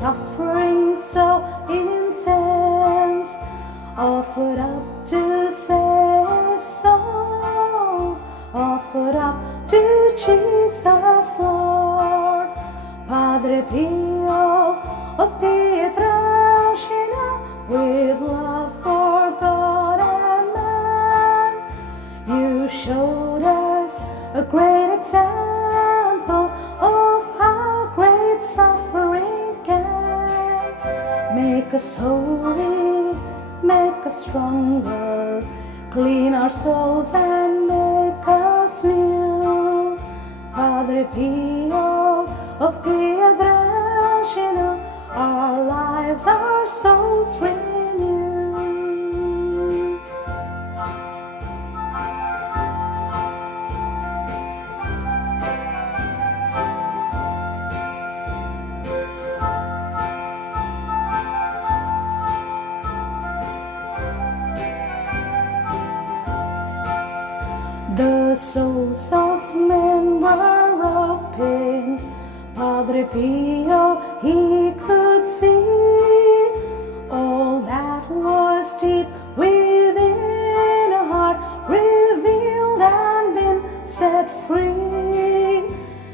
suffering so intense, offered up to save souls, offered up to Jesus Lord. Padre Pio of Pietrelcina, with love for God and man, you showed us a great example of how great suffering can make us holy, make us stronger, clean our souls and make us new. Padre Pio of Pietrelcina, our lives, our souls renew. The souls of men were open. Padre Pio, he could see all that was deep within a heart, revealed and been set free.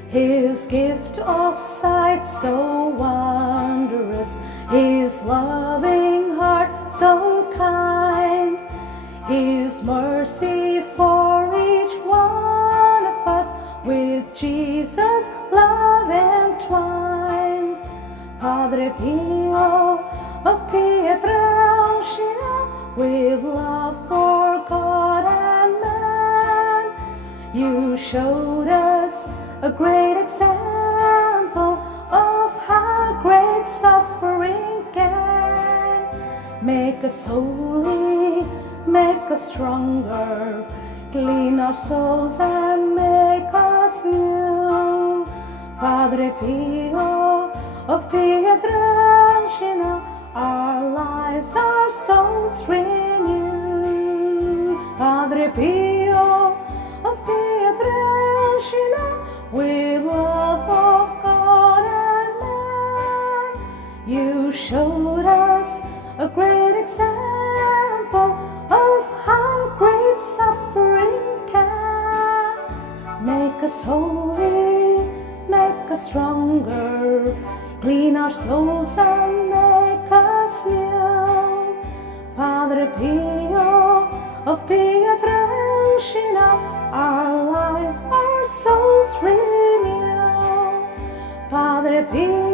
His gift of sight so wondrous, his loving heart so kind, his mercy for each one of us, with Jesus' love entwined. Padre Pio of Pietrelcina, with love for God and man, you showed us a great example of how great suffering can make us holy, make us stronger, clean our souls and make us new. Padre Pio of Pietrelcina, our lives, our souls renew. Padre Pio of Pietrelcina, with love of God and man, you showed us a great example of how great suffering can make us holy, make us stronger, clean our souls and make us new. Padre Pio of Pietrelcina, our lives, our souls renew. Padre Pio